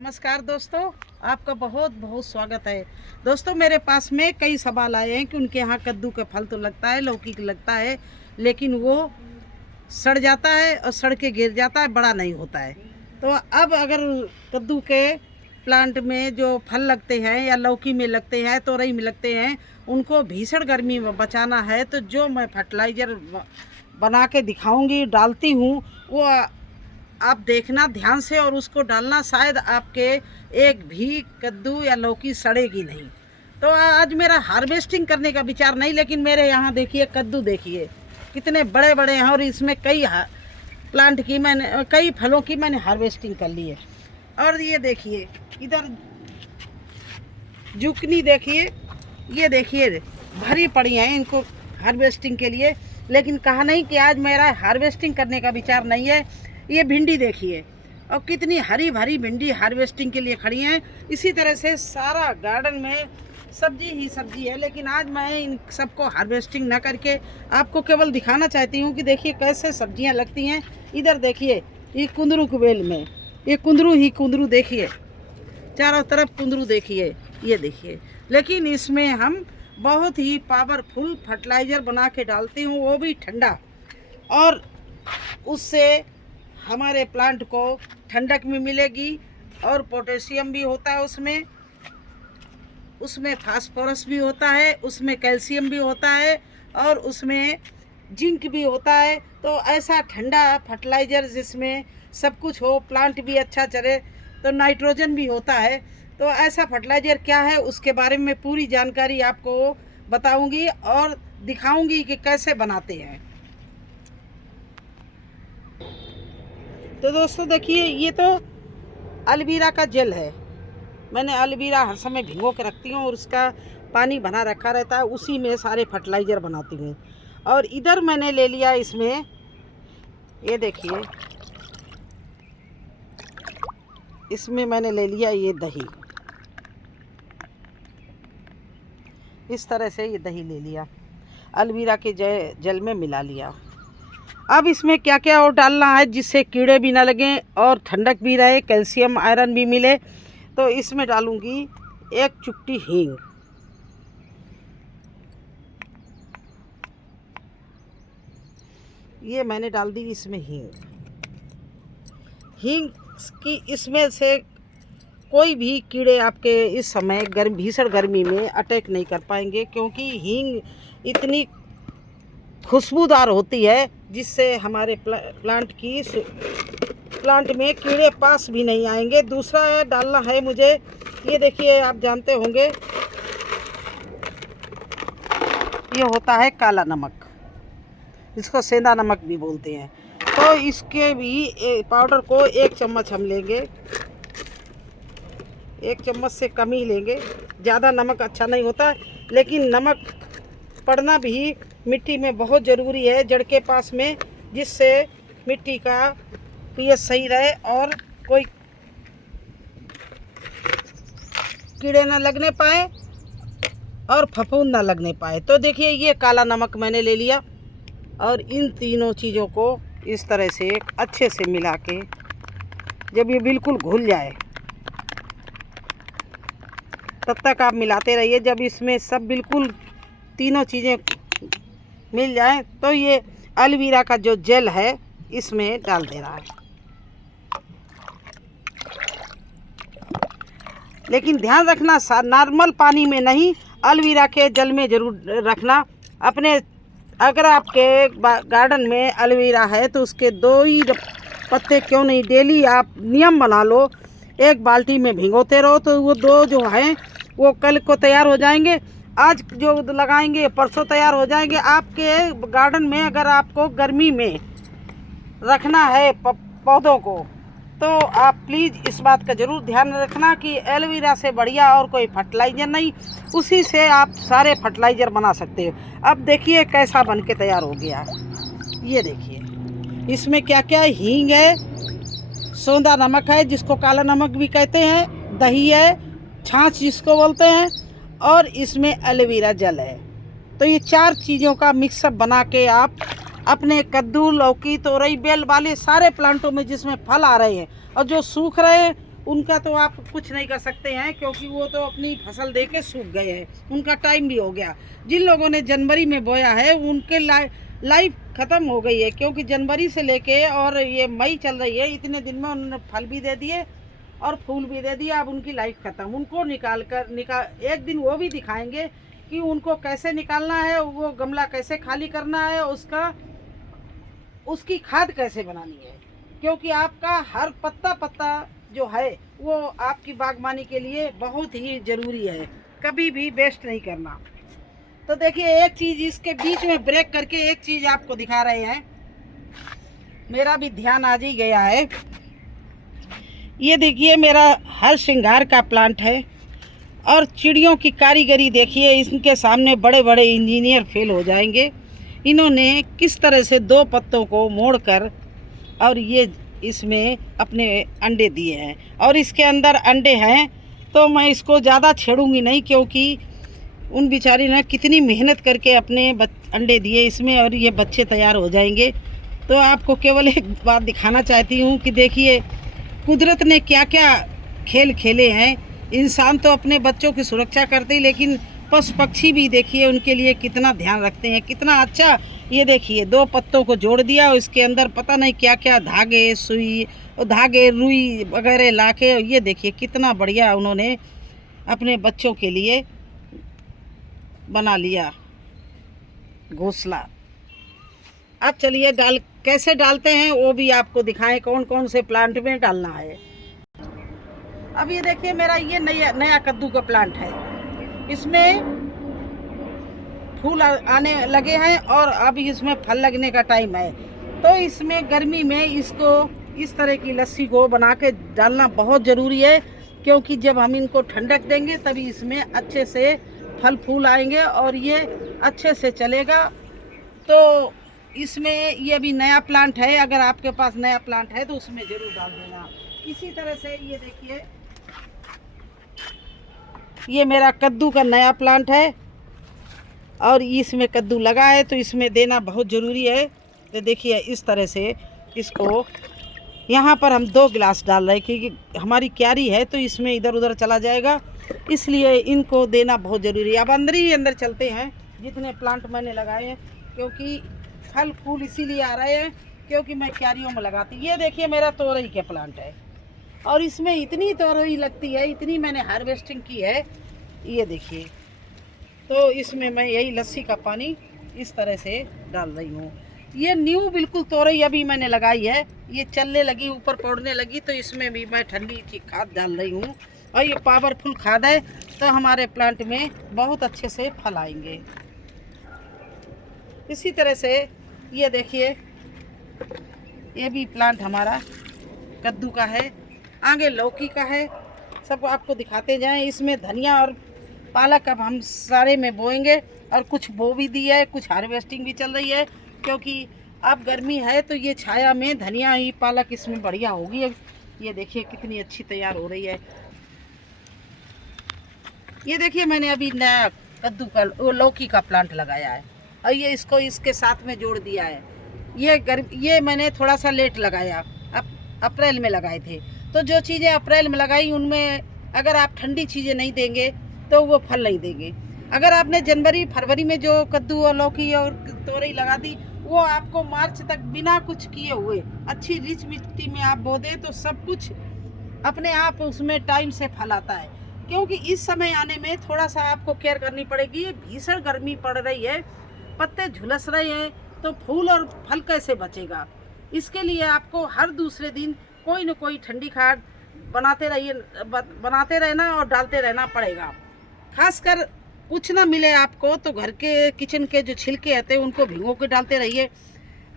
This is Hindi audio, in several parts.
नमस्कार दोस्तों, आपका बहुत बहुत स्वागत है। दोस्तों, मेरे पास में कई सवाल आए हैं कि उनके यहाँ कद्दू का फल तो लगता है, लौकी का लगता है, लेकिन वो सड़ जाता है और सड़ के गिर जाता है, बड़ा नहीं होता है। तो अब अगर कद्दू के प्लांट में जो फल लगते हैं या लौकी में लगते हैं, तोरई में लगते हैं, उनको भीषण गर्मी में बचाना है, तो जो मैं फर्टिलाइज़र बना के दिखाऊंगी, डालती हूँ, वो आप देखना ध्यान से और उसको डालना। शायद आपके एक भी कद्दू या लौकी सड़ेगी नहीं। तो आज मेरा हार्वेस्टिंग करने का विचार नहीं, लेकिन मेरे यहाँ देखिए कद्दू, देखिए कितने बड़े बड़े हैं और इसमें कई फलों की मैंने हार्वेस्टिंग कर ली है। और ये देखिए इधर जुकनी, देखिए ये देखिए भरी पड़ी हैं इनको हार्वेस्टिंग के लिए। लेकिन कहा नहीं कि आज मेरा हार्वेस्टिंग करने का विचार नहीं है। ये भिंडी देखिए, और कितनी हरी भरी भिंडी हार्वेस्टिंग के लिए खड़ी हैं। इसी तरह से सारा गार्डन में सब्जी ही सब्जी है, लेकिन आज मैं इन सबको हार्वेस्टिंग ना करके आपको केवल दिखाना चाहती हूँ कि देखिए कैसे सब्जियाँ लगती हैं। इधर देखिए ये कुंदरू की बेल में, ये कुंदरू ही कुंदरू, देखिए चारों तरफ कुंदरू, देखिए ये देखिए। लेकिन इसमें हम बहुत ही पावरफुल फर्टिलाइज़र बना के डालती हूँ, वो भी ठंडा, और उससे हमारे प्लांट को ठंडक भी मिलेगी और पोटेशियम भी होता है उसमें फास्फोरस भी होता है, उसमें कैल्शियम भी होता है और उसमें जिंक भी होता है। तो ऐसा ठंडा फर्टिलाइज़र जिसमें सब कुछ हो, प्लांट भी अच्छा चले, तो नाइट्रोजन भी होता है। तो ऐसा फर्टिलाइज़र क्या है, उसके बारे में पूरी जानकारी आपको बताऊंगी और दिखाऊंगी कि कैसे बनाते हैं। तो दोस्तों देखिए, ये तो एलोवेरा का जेल है। मैंने एलोवेरा हर समय भिगो के रखती हूँ और उसका पानी बना रखा रहता है, उसी में सारे फर्टिलाइज़र बनाती हूँ। और इधर मैंने ले लिया, इसमें ये देखिए, इसमें मैंने ले लिया ये दही। इस तरह से ये दही ले लिया, एलोवेरा के जेल में मिला लिया। अब इसमें क्या क्या और डालना है जिससे कीड़े भी ना लगें और ठंडक भी रहे, कैल्शियम आयरन भी मिले। तो इसमें डालूंगी एक चुटकी हींग, ये मैंने डाल दी इसमें हींग की। इसमें से कोई भी कीड़े आपके इस समय भीषण गर्मी में अटैक नहीं कर पाएंगे, क्योंकि हींग इतनी खुशबूदार होती है जिससे हमारे प्लांट में कीड़े पास भी नहीं आएंगे। दूसरा डालना है मुझे, ये देखिए, आप जानते होंगे, ये होता है काला नमक, इसको सेंधा नमक भी बोलते हैं। तो इसके भी पाउडर को 1 चम्मच हम लेंगे, 1 चम्मच से कम ही लेंगे। ज़्यादा नमक अच्छा नहीं होता, लेकिन नमक पड़ना भी मिट्टी में बहुत ज़रूरी है, जड़ के पास में, जिससे मिट्टी का पीएच सही रहे और कोई कीड़े ना लगने पाए और फफूंद ना लगने पाए। तो देखिए, ये काला नमक मैंने ले लिया और इन तीनों चीज़ों को इस तरह से अच्छे से मिला के, जब ये बिल्कुल घुल जाए तब तक आप मिलाते रहिए। जब इसमें सब बिल्कुल तीनों चीज़ें मिल जाए तो ये एलोवेरा का जो जेल है इसमें डाल देना है। लेकिन ध्यान रखना, नॉर्मल पानी में नहीं, एलोवेरा के जेल में ज़रूर रखना। अगर आपके गार्डन में एलोवेरा है तो उसके 2 ही पत्ते क्यों नहीं, डेली आप नियम बना लो, 1 बाल्टी में भिगोते रहो, तो वो 2 जो हैं वो कल को तैयार हो जाएंगे। आज जो लगाएंगे परसों तैयार हो जाएंगे। आपके गार्डन में अगर आपको गर्मी में रखना है पौधों को, तो आप प्लीज़ इस बात का ज़रूर ध्यान रखना कि एलोवेरा से बढ़िया और कोई फर्टिलाइज़र नहीं, उसी से आप सारे फर्टिलाइज़र बना सकते हो। अब देखिए कैसा बन के तैयार हो गया। ये देखिए, इसमें क्या क्या, हींग है, सेंधा नमक है जिसको काला नमक भी कहते हैं, दही है, छाछ जिसको बोलते हैं, और इसमें एलोवेरा जेल है। तो ये 4 चीज़ों का मिक्सअप बना के आप अपने कद्दू, लौकी, तोरई, बेल वाले सारे प्लांटों में जिसमें फल आ रहे हैं और जो सूख रहे हैं उनका तो आप कुछ नहीं कर सकते हैं, क्योंकि वो तो अपनी फसल दे के सूख गए हैं, उनका टाइम भी हो गया। जिन लोगों ने जनवरी में बोया है उनके लाइफ ख़त्म हो गई है, क्योंकि जनवरी से लेके और ये मई चल रही है, इतने दिन में उन्होंने फल भी दे दिए और फूल भी दे दिया। अब उनकी लाइफ ख़त्म। उनको निकाल एक दिन वो भी दिखाएंगे कि उनको कैसे निकालना है, वो गमला कैसे खाली करना है, उसकी खाद कैसे बनानी है, क्योंकि आपका हर पत्ता पत्ता जो है वो आपकी बागबानी के लिए बहुत ही ज़रूरी है, कभी भी वेस्ट नहीं करना। तो देखिए, एक चीज़ इसके बीच में ब्रेक करके एक चीज़ आपको दिखा रहे हैं, मेरा भी ध्यान आज ही गया है। ये देखिए, मेरा हर श्रृंगार का प्लांट है और चिड़ियों की कारीगरी देखिए, इनके सामने बड़े बड़े इंजीनियर फेल हो जाएंगे। इन्होंने किस तरह से दो पत्तों को मोड़कर और ये इसमें अपने अंडे दिए हैं, और इसके अंदर अंडे हैं। तो मैं इसको ज़्यादा छेड़ूंगी नहीं, क्योंकि उन बेचारी ने कितनी मेहनत करके अपने अंडे दिए इसमें, और ये बच्चे तैयार हो जाएंगे। तो आपको केवल एक बात दिखाना चाहती हूँ कि देखिए, कुदरत ने क्या क्या खेल खेले हैं। इंसान तो अपने बच्चों की सुरक्षा करते ही, लेकिन पशु पक्षी भी देखिए उनके लिए कितना ध्यान रखते हैं, कितना अच्छा। ये देखिए, दो पत्तों को जोड़ दिया और इसके अंदर पता नहीं क्या क्या धागे, सुई और धागे, रुई वगैरह लाके, ये देखिए कितना बढ़िया उन्होंने अपने बच्चों के लिए बना लिया घोंसला। अब चलिए कैसे डालते हैं वो भी आपको दिखाएं, कौन कौन से प्लांट में डालना है। अब ये देखिए, मेरा ये नया कद्दू का प्लांट है, इसमें फूल आने लगे हैं और अभी इसमें फल लगने का टाइम है। तो इसमें गर्मी में इसको इस तरह की लस्सी को बना के डालना बहुत ज़रूरी है, क्योंकि जब हम इनको ठंडक देंगे तभी इसमें अच्छे से फल फूल आएंगे और ये अच्छे से चलेगा। तो इसमें ये अभी नया प्लांट है, अगर आपके पास नया प्लांट है तो उसमें ज़रूर डाल देना। इसी तरह से ये देखिए, ये मेरा कद्दू का नया प्लांट है और इसमें कद्दू लगा है, तो इसमें देना बहुत ज़रूरी है। तो देखिए, इस तरह से इसको यहाँ पर हम 2 गिलास डाल रहे हैं, क्योंकि हमारी क्यारी है तो इसमें इधर उधर चला जाएगा, इसलिए इनको देना बहुत ज़रूरी है। अब अंदर ही अंदर चलते हैं जितने प्लांट मैंने लगाए हैं, क्योंकि फल फूल इसीलिए आ रहे हैं क्योंकि मैं क्यारियों में लगाती। ये देखिए, मेरा तोरई के प्लांट है और इसमें इतनी तोरई लगती है, इतनी मैंने हार्वेस्टिंग की है, ये देखिए। तो इसमें मैं यही लस्सी का पानी इस तरह से डाल रही हूँ। ये न्यू बिल्कुल तोरई अभी मैंने लगाई है, ये चलने लगी, ऊपर पौड़ने लगी, तो इसमें भी मैं ठंडी खाद डाल रही हूँ और ये पावरफुल खाद है, तो हमारे प्लांट में बहुत अच्छे से फल आएंगे। इसी तरह से ये देखिए, ये भी प्लांट हमारा कद्दू का है, आगे लौकी का है, सब आपको दिखाते जाएं। इसमें धनिया और पालक अब हम सारे में बोएंगे, और कुछ बो भी दिया है, कुछ हार्वेस्टिंग भी चल रही है, क्योंकि अब गर्मी है तो ये छाया में धनिया ही पालक इसमें बढ़िया होगी। ये देखिए कितनी अच्छी तैयार हो रही है। ये देखिए, मैंने अभी नया कद्दू का लौकी का प्लांट लगाया है और ये इसको इसके साथ में जोड़ दिया है। ये मैंने थोड़ा सा लेट लगाया, अप्रैल में लगाए थे। तो जो चीज़ें अप्रैल में लगाई उनमें अगर आप ठंडी चीज़ें नहीं देंगे तो वो फल नहीं देंगे। अगर आपने जनवरी फरवरी में जो कद्दू और लौकी और तोरई लगा दी, वो आपको मार्च तक बिना कुछ किए हुए अच्छी रिच मिट्टी में आप बो दें तो सब कुछ अपने आप उसमें टाइम से फल आता है। क्योंकि इस समय आने में थोड़ा सा आपको केयर करनी पड़ेगी। ये भीषण गर्मी पड़ रही है, पत्ते झुलस रहे हैं, तो फूल और फल कैसे बचेगा। इसके लिए आपको हर दूसरे दिन कोई न कोई ठंडी खाद बनाते रहना और डालते रहना पड़ेगा। खासकर कुछ ना मिले आपको तो घर के किचन के जो छिलके आते हैं उनको भिगो के डालते रहिए।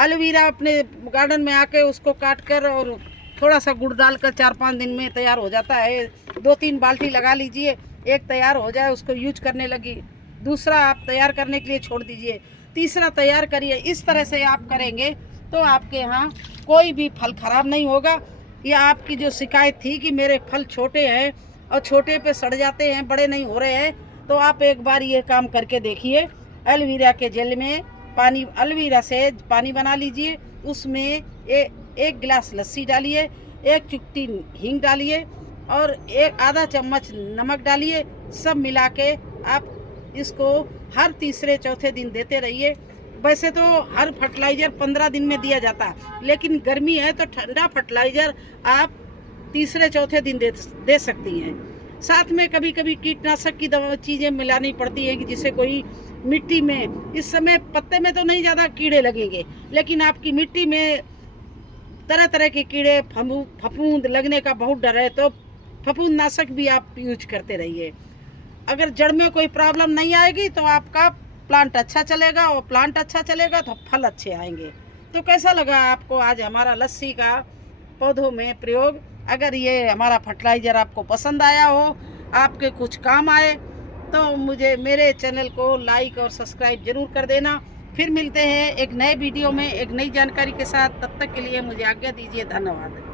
एलोवेरा अपने गार्डन में आके उसको काट कर और थोड़ा सा गुड़ डालकर 4-5 दिन में तैयार हो जाता है। 2-3 बाल्टी लगा लीजिए, एक तैयार हो जाए उसको यूज करने लगी, दूसरा आप तैयार करने के लिए छोड़ दीजिए, तीसरा तैयार करिए। इस तरह से आप करेंगे तो आपके यहाँ कोई भी फल खराब नहीं होगा। या आपकी जो शिकायत थी कि मेरे फल छोटे हैं और छोटे पे सड़ जाते हैं, बड़े नहीं हो रहे हैं, तो आप एक बार ये काम करके देखिए। एलोवेरा के जेल में एलोवेरा से पानी बना लीजिए, उसमें 1 गिलास लस्सी डालिए, 1 चुटकी हींग डालिए, और एक आधा चम्मच नमक डालिए। सब मिला के आप इसको हर तीसरे चौथे दिन देते रहिए। वैसे तो हर फर्टिलाइज़र 15 दिन में दिया जाता है, लेकिन गर्मी है तो ठंडा फर्टिलाइज़र आप तीसरे चौथे दिन दे सकती हैं। साथ में कभी कभी कीटनाशक की दवा चीज़ें मिलानी पड़ती है कि जिससे कोई मिट्टी में, इस समय पत्ते में तो नहीं ज़्यादा कीड़े लगेंगे, लेकिन आपकी मिट्टी में तरह तरह के कीड़े फफूंद लगने का बहुत डर है, तो फफूंद नाशक भी आप यूज करते रहिए। अगर जड़ में कोई प्रॉब्लम नहीं आएगी तो आपका प्लांट अच्छा चलेगा, और प्लांट अच्छा चलेगा तो फल अच्छे आएंगे। तो कैसा लगा आपको आज हमारा लस्सी का पौधों में प्रयोग? अगर ये हमारा फर्टिलाइज़र आपको पसंद आया हो, आपके कुछ काम आए, तो मुझे मेरे चैनल को लाइक और सब्सक्राइब ज़रूर कर देना। फिर मिलते हैं एक नए वीडियो में एक नई जानकारी के साथ। तब तक के लिए मुझे आज्ञा दीजिए। धन्यवाद।